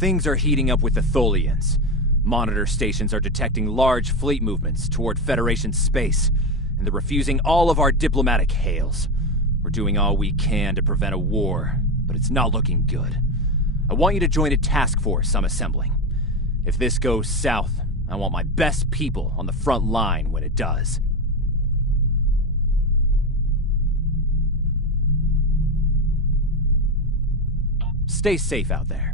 Things are heating up with the Tholians. Monitor stations are detecting large fleet movements toward Federation space, and they're refusing all of our diplomatic hails. We're doing all we can to prevent a war, but it's not looking good. I want you to join a task force I'm assembling. If this goes south, I want my best people on the front line when it does. Stay safe out there.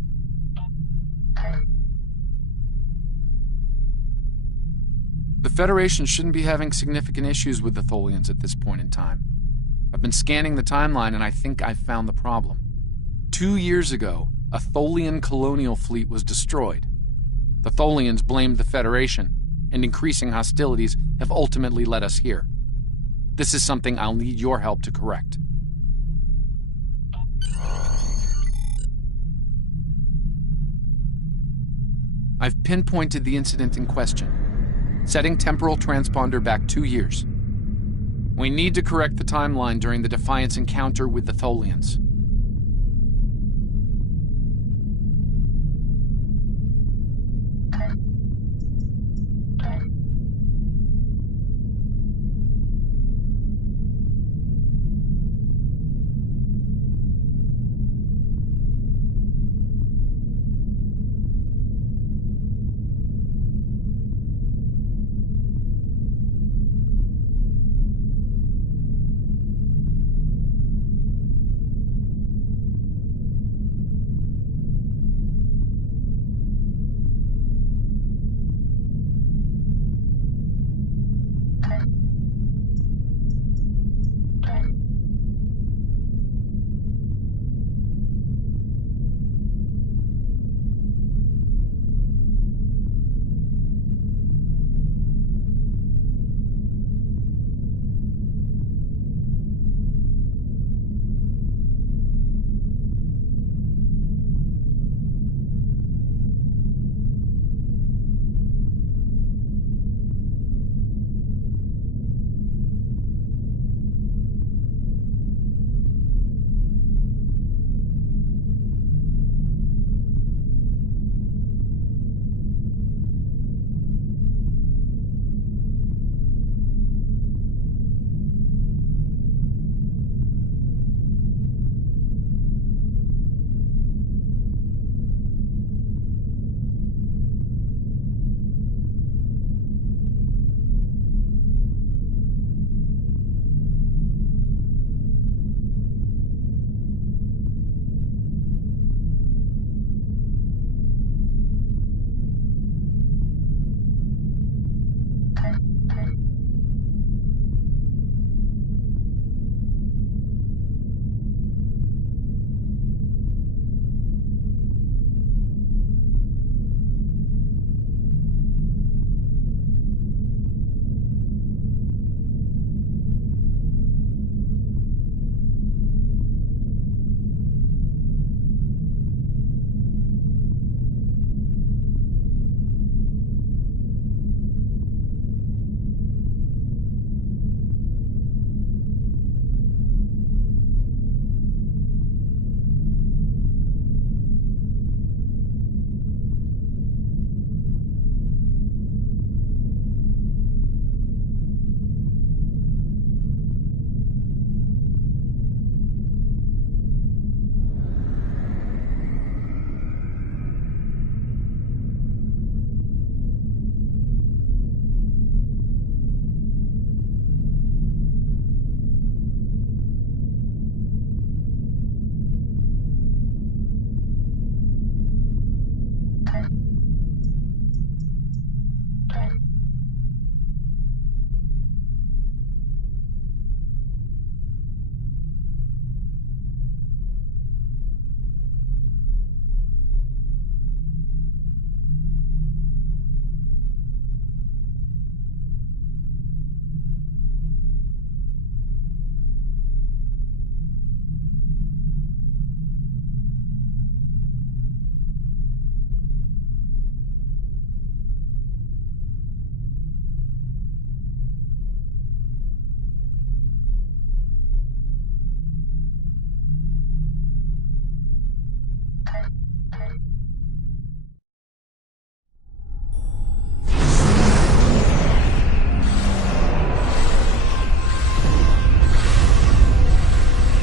The Federation shouldn't be having significant issues with the Tholians at this point in time. I've been scanning the timeline and I think I've found the problem. 2 years ago, a Tholian colonial fleet was destroyed. The Tholians blamed the Federation, and increasing hostilities have ultimately led us here. This is something I'll need your help to correct. I've pinpointed the incident in question, setting temporal transponder back 2 years. We need to correct the timeline during the Defiance encounter with the Tholians.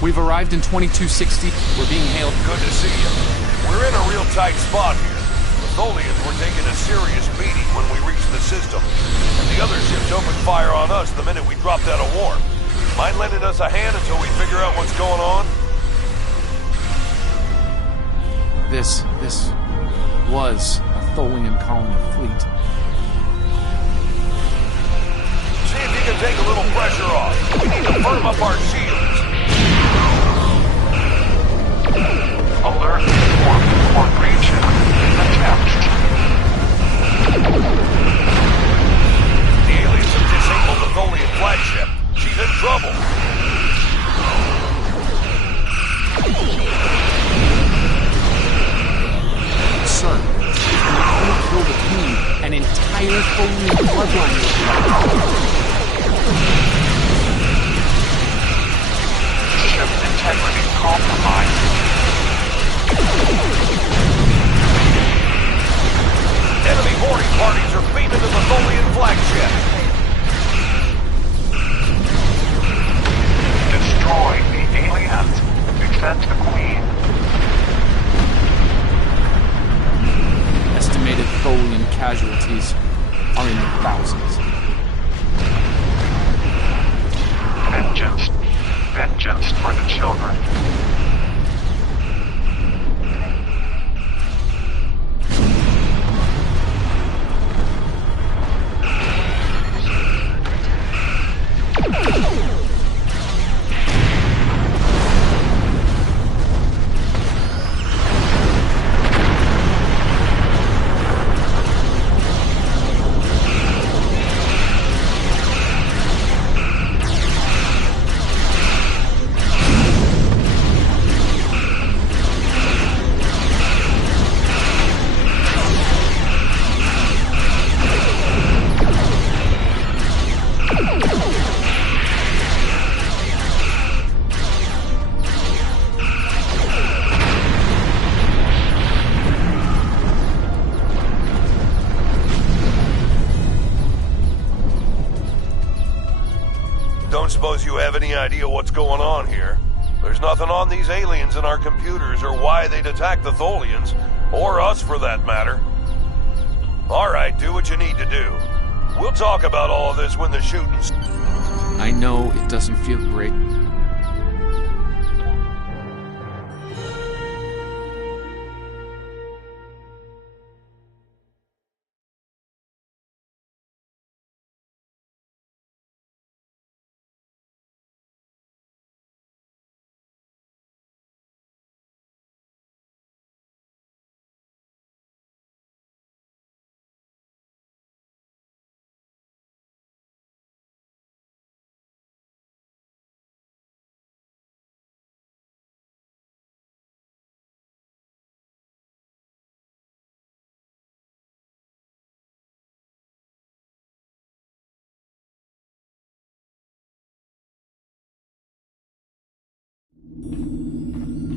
We've arrived in 2260. We're being hailed. Good to see you. We're in a real tight spot here. The Tholians were taking a serious beating when we reached the system, and the other ships opened fire on us the minute we dropped out of warp. Mind lending us a hand until we figure out what's going on? This was a Tholian colony fleet. See if you can take a little pressure off. We need to firm up our shields. Alert for breach attempt. The aliens have disabled the Tholian flagship. She's in trouble. Sir, if we kill the Queen, an entire Tholian bloodline will be Ship integrity compromised. Enemy boarding parties are beaming to the Tholian flagship. Destroy the aliens. Defend the Queen. Estimated Tholian casualties are in the thousands. Vengeance. Vengeance for the children. Don't suppose you have any idea what's going on here? There's nothing on these aliens in our computers or why they'd attack the Tholians, or us for that matter. Alright, do what you need to do. We'll talk about all of this when the shooting's... I know it doesn't feel great.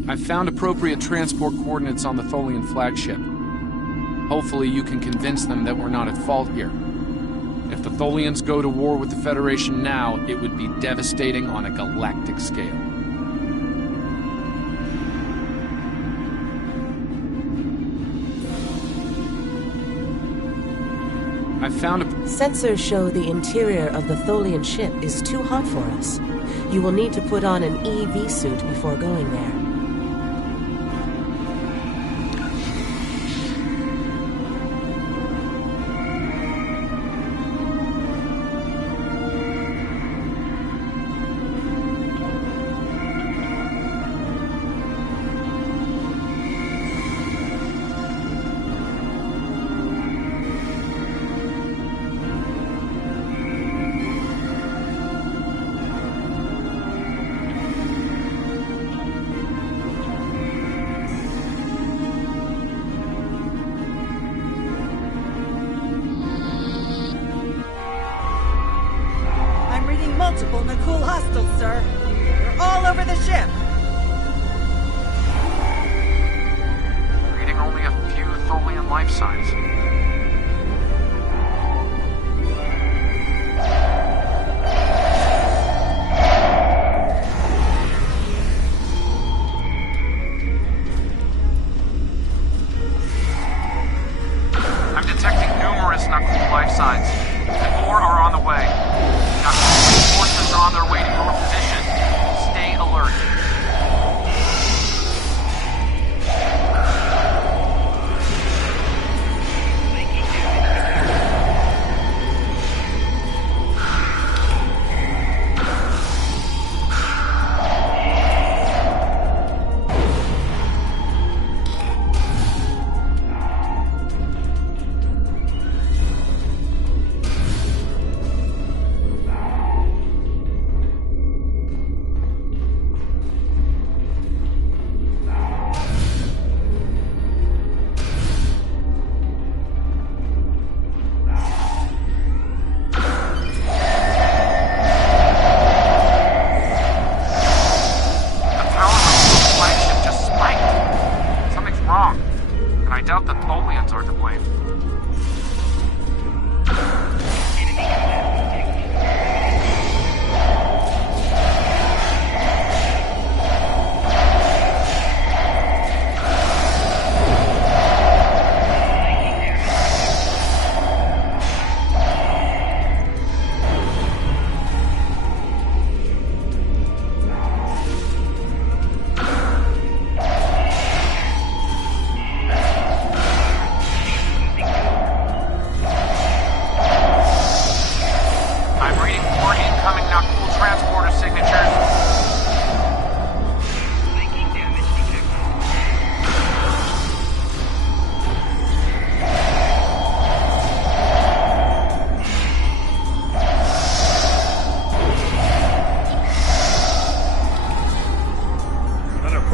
I've found appropriate transport coordinates on the Tholian flagship. Hopefully you can convince them that we're not at fault here. If the Tholians go to war with the Federation now, it would be devastating on a galactic scale. I've found a... Sensors show the interior of the Tholian ship is too hot for us. You will need to put on an EV suit before going there. Multiple Nakul hostiles, sir. They're all over the ship. Reading only a few Tholian life signs.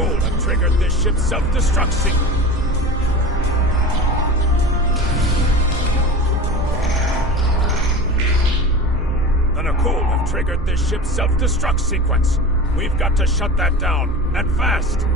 Nakul have triggered this ship's self-destruct sequence. The Nakul have triggered this ship's self-destruct sequence. We've got to shut that down, and fast!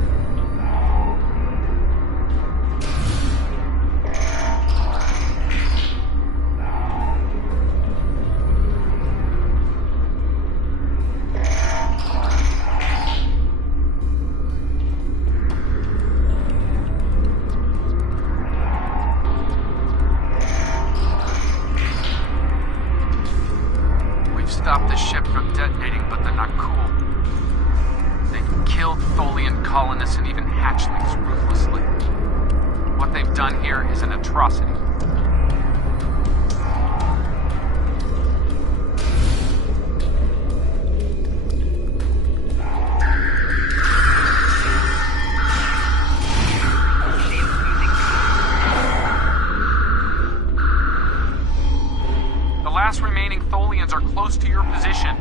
Stop the ship from detonating, but the Nakul. They killed Tholian colonists and even hatchlings ruthlessly. What they've done here is an atrocity. The last remaining Tholians are close to your position,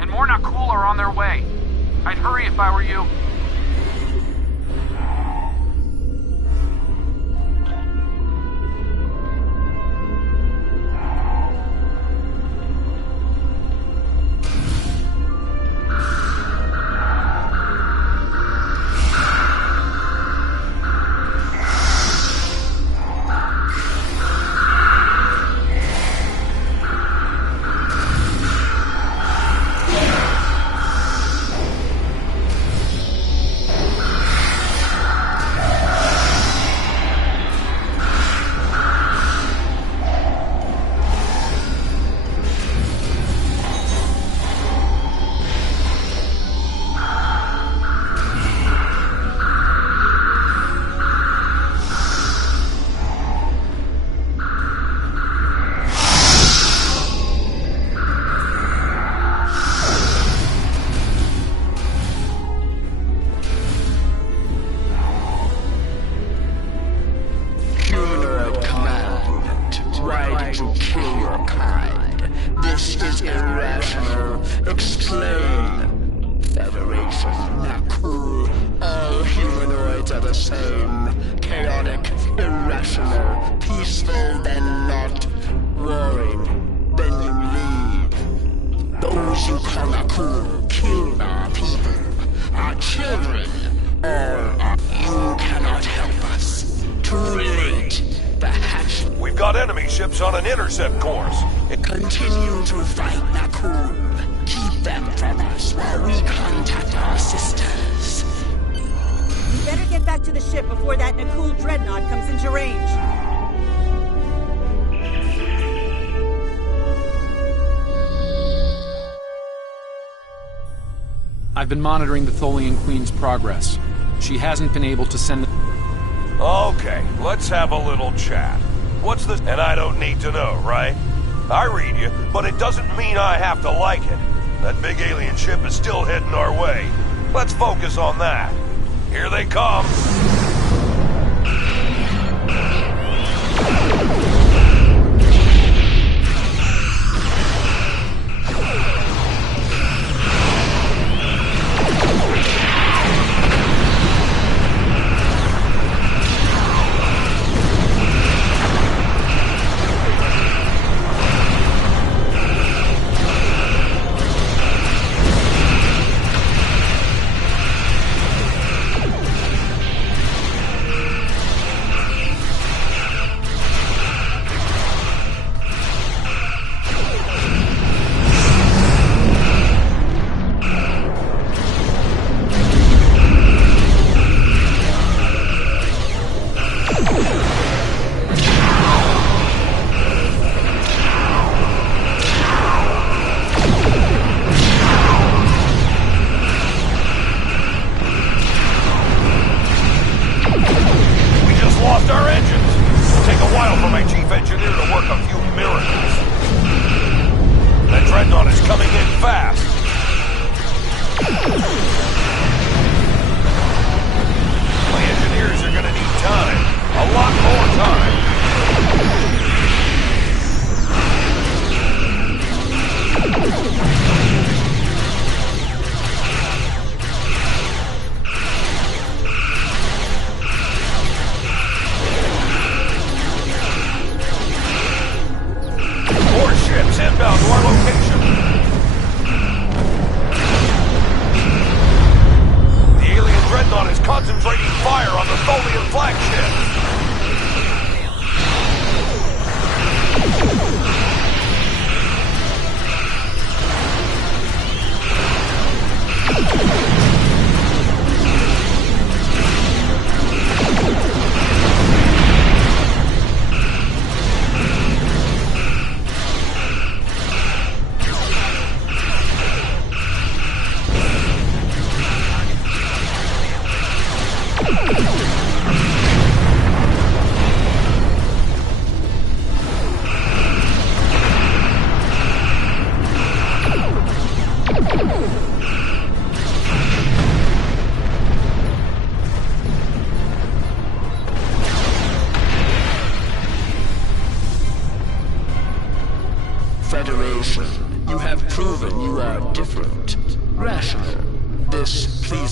and more Nakul are on their way. I'd hurry if I were you. We've got enemy ships on an intercept course. Continue to fight Nakul. Keep them from us while we contact our sisters. You better get back to the ship before that Nakul dreadnought comes into range. I've been monitoring the Tholian Queen's progress. She hasn't been able to send the... Okay, let's have a little chat. What's this? And I don't need to know, right? I read you, but it doesn't mean I have to like it. That big alien ship is still heading our way. Let's focus on that. Here they come.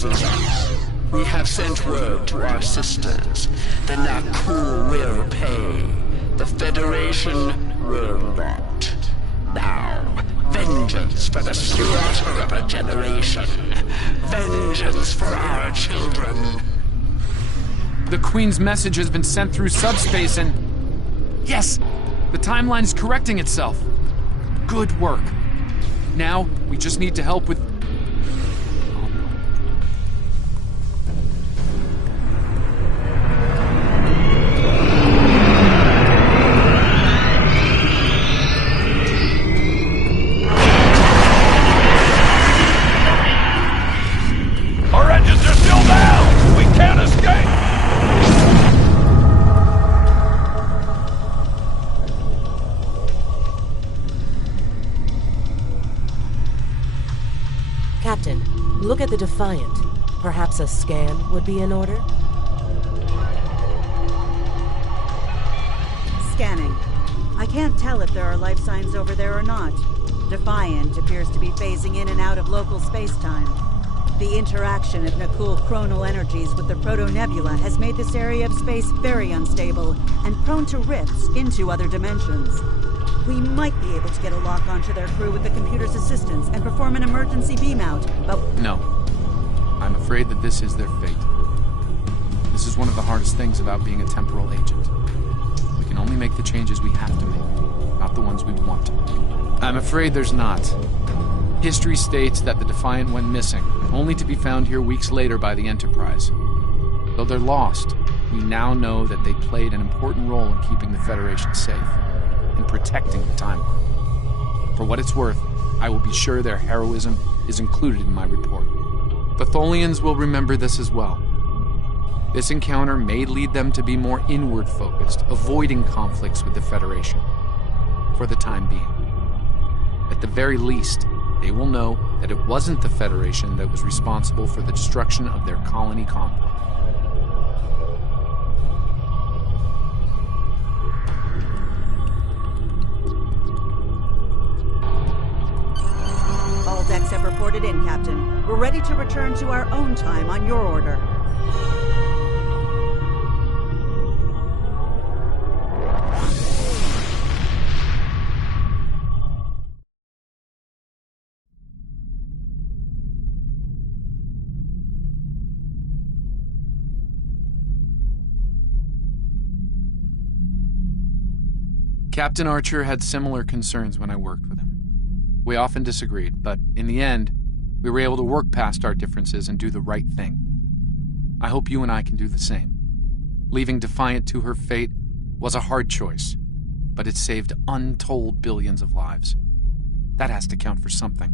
displeases us, we have sent word to our sisters. The Nakul will pay. The Federation will not. Now, vengeance for the slaughter of a generation. Vengeance for our children. The Queen's message has been sent through subspace and... Yes! The timeline is correcting itself. Good work. Now, we just need to help with... Oh no. Our engines are still down! We can't escape! Captain, look at the Defiant. Perhaps a scan would be in order? Scanning. I can't tell if there are life signs over there or not. Defiant appears to be phasing in and out of local space-time. The interaction of Nakul chronal energies with the Proto-Nebula has made this area of space very unstable and prone to rifts into other dimensions. We might be able to get a lock onto their crew with the computer's assistance and perform an emergency beam-out, but... No. I'm afraid that this is their fate. This is one of the hardest things about being a temporal agent. We can only make the changes we have to make, not the ones we want to. I'm afraid there's not. History states that the Defiant went missing, only to be found here weeks later by the Enterprise. Though they're lost, we now know that they played an important role in keeping the Federation safe, in protecting the timeline. For what it's worth, I will be sure their heroism is included in my report. The Tholians will remember this as well. This encounter may lead them to be more inward-focused, avoiding conflicts with the Federation, for the time being. At the very least, they will know that it wasn't the Federation that was responsible for the destruction of their colony complex. All decks have reported in, Captain. We're ready to return to our own time on your order. Captain Archer had similar concerns when I worked with him. We often disagreed, but in the end, we were able to work past our differences and do the right thing. I hope you and I can do the same. Leaving Defiant to her fate was a hard choice, but it saved untold billions of lives. That has to count for something.